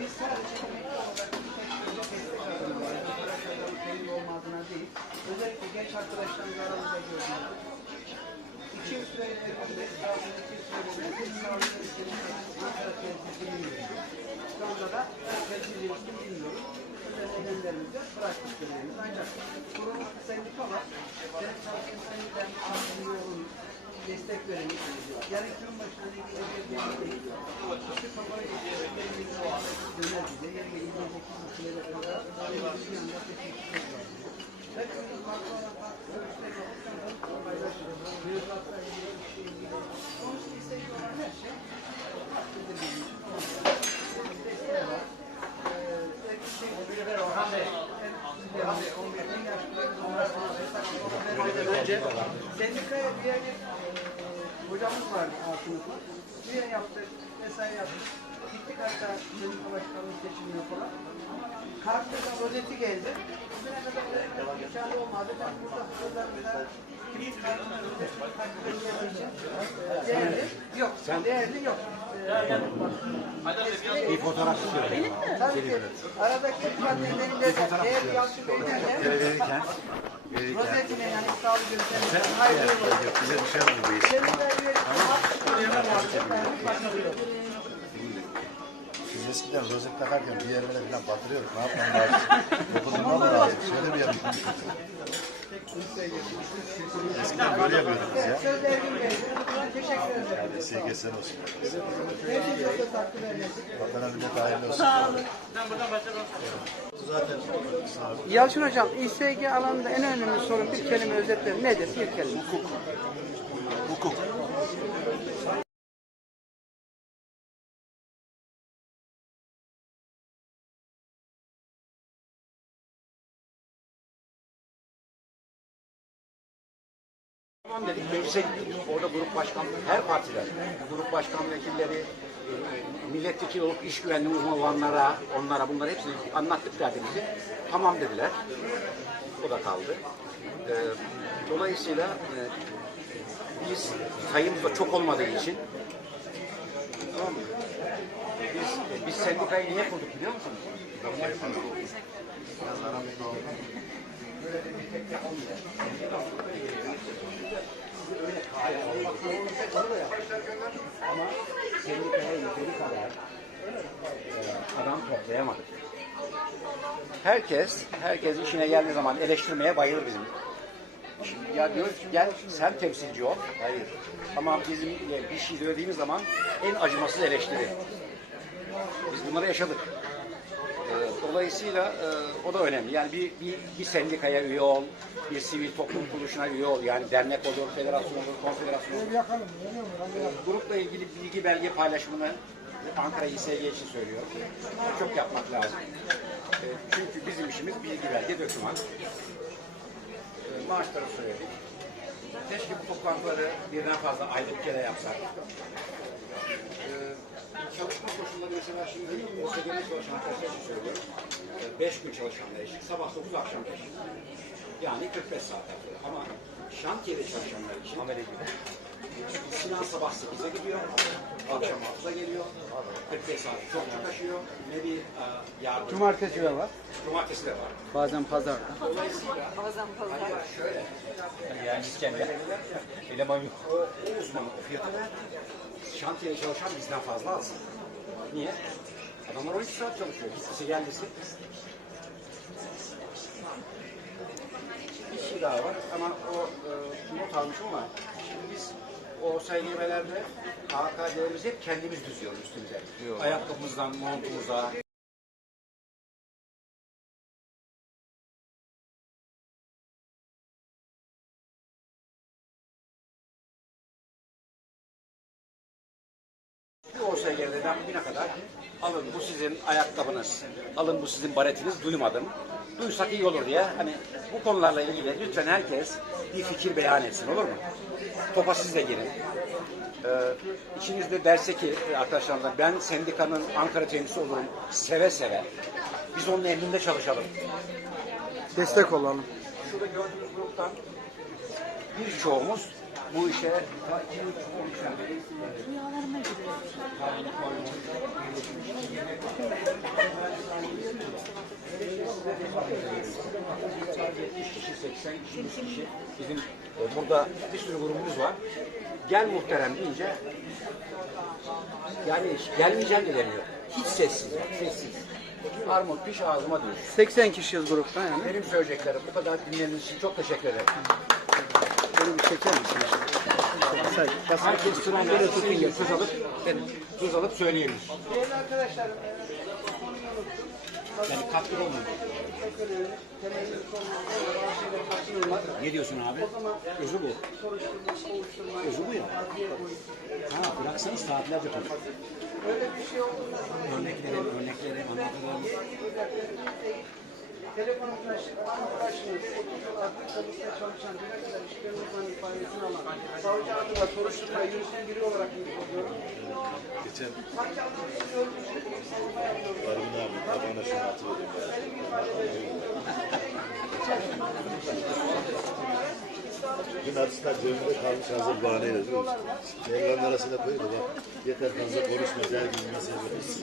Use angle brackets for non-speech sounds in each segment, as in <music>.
Biz sadece emekli olarak belli olmadığına değil. Özellikle genç arkadaşlarımız aramızda gördüğümüz İki sürelerinde iki sürelerinde Ankara tesisini yürüyoruz. Şu anda da tesisini bilmiyoruz. Özel nedenlerimizle bırakmış görevimiz. Ancak kurum sendikalar, benim çalıştığım yoğun destek verelim. Yani kurum ne gidebileceğini değil. İşte kafaya döner bize. Yani gelecek bu süreler kadar bir anda teşekkür ediyoruz. Hepimiz farklı olarak görüşler olurken paylaşıyoruz. Mevzuatla ilgili, işle ilgili. Sonuç istediği olan her şey bizim için. Desteği var. Önce sendikaya diye bir e, hocamız vardı altınızda. Üye yaptık, vesaire yaptık. Gittik hatta sendika başkanlığı seçimine falan. Kartlı'da rozeti geldi. Bugüne kadar bir imkanı olmadı. Ben burada huzurlarımda kimin kartını rozetini takip etmesi için değerli yok. Değerli yok. Bir fotoğraf istiyorum. Tabii ki aradaki partilerinde de değerli Verirken, verirken. Rozetine yani sağlık hayırlı olsun. Bize bir şey alın bu iş. Biz eskiden rozet takarken bir yerlere falan batırıyorduk. Ne yapmam lazım? <laughs> Dokundurmam mı lazım? Şöyle bir yapayım. Eskiden böyle yapıyorduk biz ya. Hadi sevgi olsun. Vatana millet hayırlı olsun. Sağ olun. Zaten sağ olun. Yalçın Hocam, İSG alanında en önemli sorun bir kelime özetler nedir? Bir kelime. Hukuk. Tamam dedik meclise gittik. Orada grup başkan, her partiler, grup başkan vekilleri, e, milletvekili olup iş güvenliği uzmanı olanlara, onlara bunları hepsini anlattık derdimizi. Tamam dediler. O da kaldı. E, dolayısıyla e, biz sayımız çok olmadığı için tamam mı? Biz, biz sendikayı niye kurduk biliyor musunuz? Ama sendikaya yeteri kadar adam toplayamadık. Herkes, herkes işine geldiği zaman eleştirmeye bayılır bizim. Ya diyoruz ki gel sen temsilci ol. Hayır. Ama bizim e, bir şey söylediğimiz zaman en acımasız eleştiri. Biz bunları yaşadık. E, Dolayısıyla e, o da önemli. Yani bir, bir, bir sendikaya üye ol, bir sivil toplum kuruluşuna üye ol. Yani dernek olur, federasyon olur, konfederasyon olur. E, Grupla ilgili bilgi belge paylaşımını Ankara İSG için söylüyorum. Çok yapmak lazım. E, Çünkü bizim işimiz bilgi belge döküman. E, Maaşları söyledik. Keşke bu toplantıları birden fazla bir kere yapsak. Ee, çalışma koşulları mesela şimdi OSG'de çalışan arkadaşlar için söylüyorum. 5 gün çalışanlar için sabah 9 akşam 5. Yani 45 saat yapıyor. Ama şantiyede çalışanlar için Sinan sabah 8'e gidiyor, akşam 6'da geliyor. 45 saat çok taşıyor. Ne bir e, yardım. Cumartesi de var. Cumartesi de var. Bazen pazar. Hatta şöyle, Yani İskender. Eleman yok. o, o uzman o fiyatı ver. Şantiyede çalışan bizden fazla alsın. Niye? Adamlar 12 saat çalışıyor. Gitmesi geldisi. Bir şey daha var ama o e, not almışım ama şimdi biz o SGB'lerde AKD'lerimizi hep kendimiz düzüyoruz üstümüze. Ayakkabımızdan montumuza, Bir OSG'den bugüne kadar alın bu sizin ayakkabınız, alın bu sizin baretiniz duymadım. Duysak iyi olur diye hani bu konularla ilgili lütfen herkes bir fikir beyan etsin olur mu? Topa siz de girin. Ee, içinizde derse ki arkadaşlarımdan ben sendikanın Ankara temsilcisi olurum seve seve. Biz onun emrinde çalışalım. Destek olalım. Şurada gördüğünüz gruptan birçoğumuz bu işe ta 2013'ten beri Rüyalarıma giriyor. sadece 70 kişi, 80 kişi, 100 kişi bizim e, burada bir sürü grubumuz var. Gel muhterem deyince yani gelmeyeceğim de demiyor. Hiç sessiz, sessiz. Armut piş ağzıma diyor. 80 kişiyiz grupta yani. Benim söyleyeceklerim bu kadar dinlediğiniz için çok teşekkür ederim. Beni bir çeker? Say, basın. Herkes sırayla tutun söz alıp söz alıp söyleyebilir. Değerli arkadaşlar, Yani katkı olmuyor. Ne diyorsun abi? Özü bu. Özü bu ya. Ha bıraksanız saatlerce konuşur. şey Örnekleri, örnekleri anlatırım. Telefonu taşıyıp arkadaşınız, 30 yıl adli polisle çalışan direktör işlerin uzmanı ifadesini alan savcı adına soruşturma yürütücü biri olarak indiriyorum. Geçen Sanki adamın öldürücü bir savunma yapıyorum. Armin abi tabağına şunu atıverdim. Benim ifadelerim Dün artistler cebimde kalmış hazır bahaneyle değil mi? Devranın arasına koyuyor da yeter fazla konuşma der gibi bir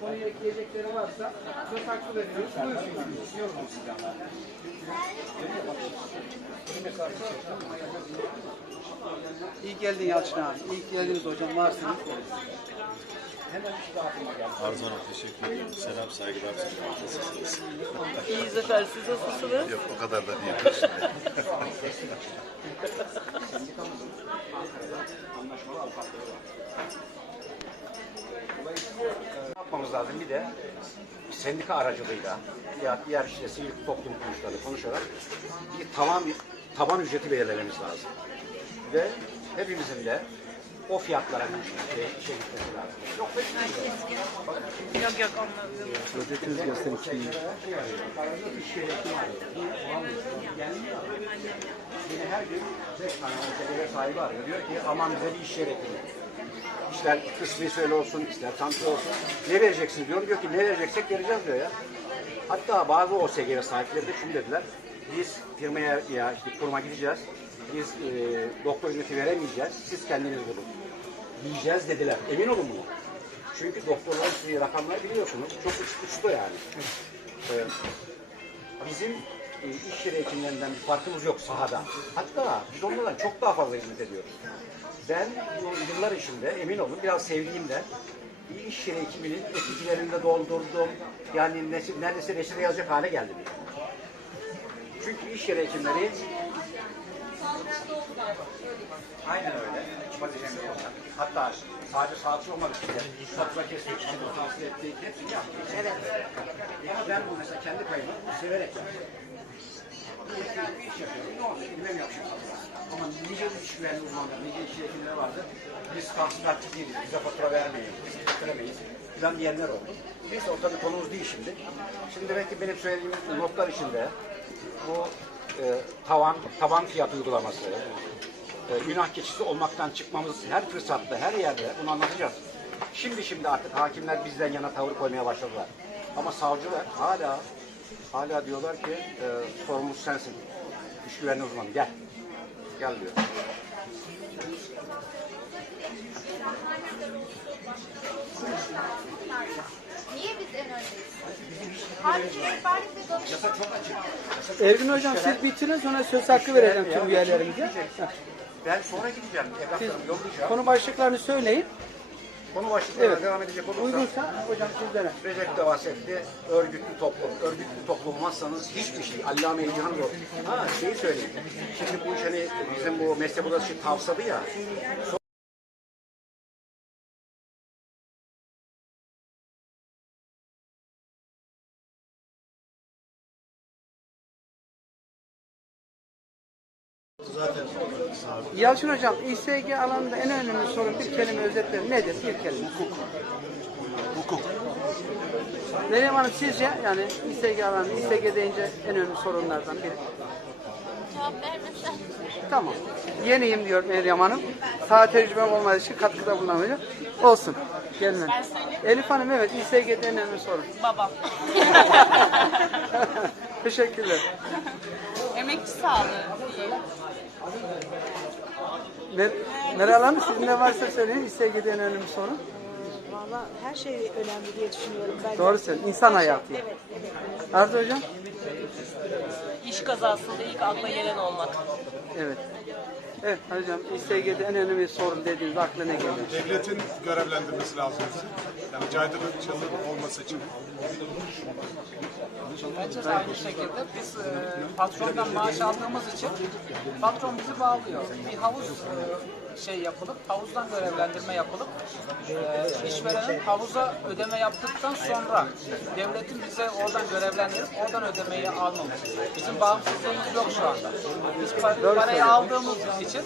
konuya ekleyecekleri varsa söz hakkı veriyoruz. Buyursunlar. İyi geldin Yalçın abi. İyi geldiniz hocam. Varsınız. Arzu Hanım teşekkür ederim. Selam saygılar sunuyorum. Nasılsınız? İyiyiz efendim. Siz nasılsınız? Yok o kadar da değil. Şimdi. Ne <laughs> yapmamız lazım? Bir de sendika aracılığıyla ya diğer işte sivil toplum kuruluşları konuşarak bir tavan taban ücreti belirlememiz lazım. Ve hepimizin de o fiyatlara şey, işe gitmesi lazım. Yok da Yok yok anladım. Ödetiniz gösterin kimliği. Beni her gün beş tane otobüse sahibi arıyor. Diyor ki aman bize bir iş yeri ekleyin. İster kısmi söyle olsun, ister tam söyle olsun. Ne vereceksin diyorum. Diyor ki ne vereceksek vereceğiz diyor ya. Hatta bazı OSG'ye sahipleri de şunu dediler. Biz firmaya ya işte kuruma gideceğiz. Biz e, doktor ücreti veremeyeceğiz. Siz kendiniz bulun. Diyeceğiz dediler. Emin olun bunu. Çünkü doktorların size rakamları biliyorsunuz. Çok uç, uçtu yani. E, bizim e, iş yeri hekimlerinden bir farkımız yok sahada. Hatta biz onlardan çok daha fazla hizmet ediyoruz. Ben bu yıllar içinde emin olun biraz sevdiğimden bir iş yeri hekiminin etiklerinde doldurdum. Yani neredeyse reçete yazacak hale geldim. Çünkü iş yeri hekimleri Aynen öyle. Vazifemiz onlar. Hatta sadece sağlıkçı olmak için kesmek için de tahsil ettiği hepsini yaptık. Evet. Ama ben bu mesela kendi payımı severek yapıyorum. Bir iş yapıyorum. Ne olsun? Bilmem yapacağım. Ama nice iş güvenliği uzmanları, nice iş hekimleri vardı. Biz tahsilatçı değiliz. Bize fatura vermeyin. Biz götüremeyiz. Falan diyenler oldu. Neyse o tabii konumuz değil şimdi. Şimdi demek ki benim söylediğim notlar içinde bu e, tavan, tavan fiyat uygulaması, günah keçisi olmaktan çıkmamız her fırsatta, her yerde bunu anlatacağız. Şimdi şimdi artık hakimler bizden yana tavır koymaya başladılar. Ama savcılar hala hala diyorlar ki e, sorumlusu sensin. İş güvenliği uzmanı gel. Gel diyor. Niye biz en öndeyiz? Halbuki rehberlik ve danışmanlık Yasa çok açık. Ergün hocam siz bitirin sonra söz hakkı vereceğim tüm üyelerimize. Ben sonra gideceğim. Evlatlarımı yollayacağım. Konu başlıklarını söyleyin. Konu başlıklarına Evet. devam edecek olursa Uygunsa hocam sizlere. Recep de bahsetti. Örgütlü toplum. Örgütlü toplum olmazsanız hiçbir şey. Allame İlhan zor. Ha şeyi söyleyeyim. Şimdi bu iş hani bizim bu meslek odası tavsadı ya. Zaten sağ Yalçın Hocam, İSG alanında en önemli sorun bir kelime özetler nedir? Bir kelime. hukuk. Meryem Hanım sizce yani İSG alanında, İSG deyince en önemli sorunlardan biri. Cevap vermesen. Tamam. Yeniyim diyor Meryem Hanım. Sağ tecrübem olmadığı için katkıda bulunamıyor. Olsun. Gelme. Elif Hanım evet İSG'de en önemli sorun. Babam. <laughs> Teşekkürler. Emekçi sağlığı diyeyim. Mer Meral Hanım sizin de varsa söyleyin İSG'de en önemli sorun. Valla her şey önemli diye düşünüyorum ben. Doğru söylüyorsun. İnsan hayatı. yani. Evet, evet. Arzu Hocam? İş kazasında ilk akla gelen olmak. Evet. Evet hocam İSG'de en önemli sorun dediğiniz akla ne geliyor? devletin görevlendirmesi lazım Yani caydırıcılık olması için. Bence de aynı şekilde biz e, patrondan maaş aldığımız için patron bizi bağlıyor. Bir havuz e, şey yapılıp, havuzdan görevlendirme yapılıp e, işverenin havuza ödeme yaptıktan sonra devletin bize oradan görevlendirip oradan ödemeyi almamız. Bizim bağımsızlığımız yok şu anda. Biz pa- parayı aldığımız için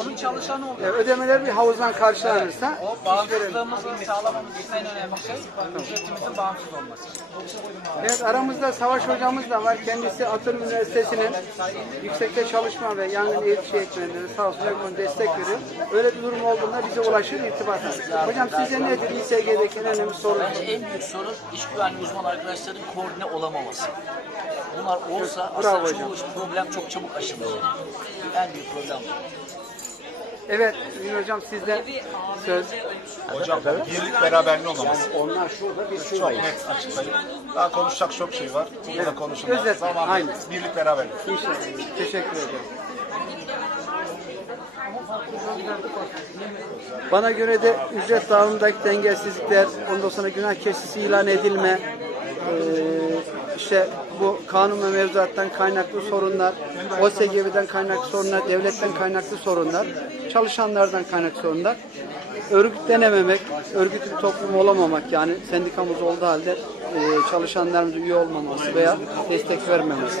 onun çalışanı oluyor. ödemeler bir havuzdan karşılanırsa O bağımsızlığımızı sağlamamız için en önemli şey ücretimizin bağımsız olması. Evet aramızda Savaş hocamız da var. Kendisi Atıl Üniversitesi'nin yüksekte çalışma ve yangın eğitim şey eğitmenleri sağ olsun ona destek veriyor. Öyle bir durum olduğunda bize ulaşır irtibat alır. Hocam sizce nedir İSG'deki en önemli sorun? Bence en büyük sorun iş güvenliği uzman arkadaşların koordine olamaması. Bunlar olsa Bravo aslında hocam. çoğu problem çok çabuk aşılır. En büyük problem bu. Evet Ünlü hocam sizden söz. Hocam birlik beraberliğin olmaması. Onlar şurada biz Çok şuradayız. net açıklayayım. Daha konuşacak çok şey var. Burada konuşulmaz. Özet, Tamam. aynen. Birlik beraberlik. İnşallah. Teşekkür ederim. Bana göre de ücret dağılımındaki dengesizlikler, ondan sonra günah keçisi ilan edilme, işte bu kanun ve mevzuattan kaynaklı sorunlar, OSGB'den kaynaklı sorunlar, devletten kaynaklı sorunlar, çalışanlardan kaynaklı sorunlar, örgütlenememek, örgütlü bir toplum olamamak yani sendikamız olduğu halde eee çalışanlarımızın üye olmaması veya destek vermemesi.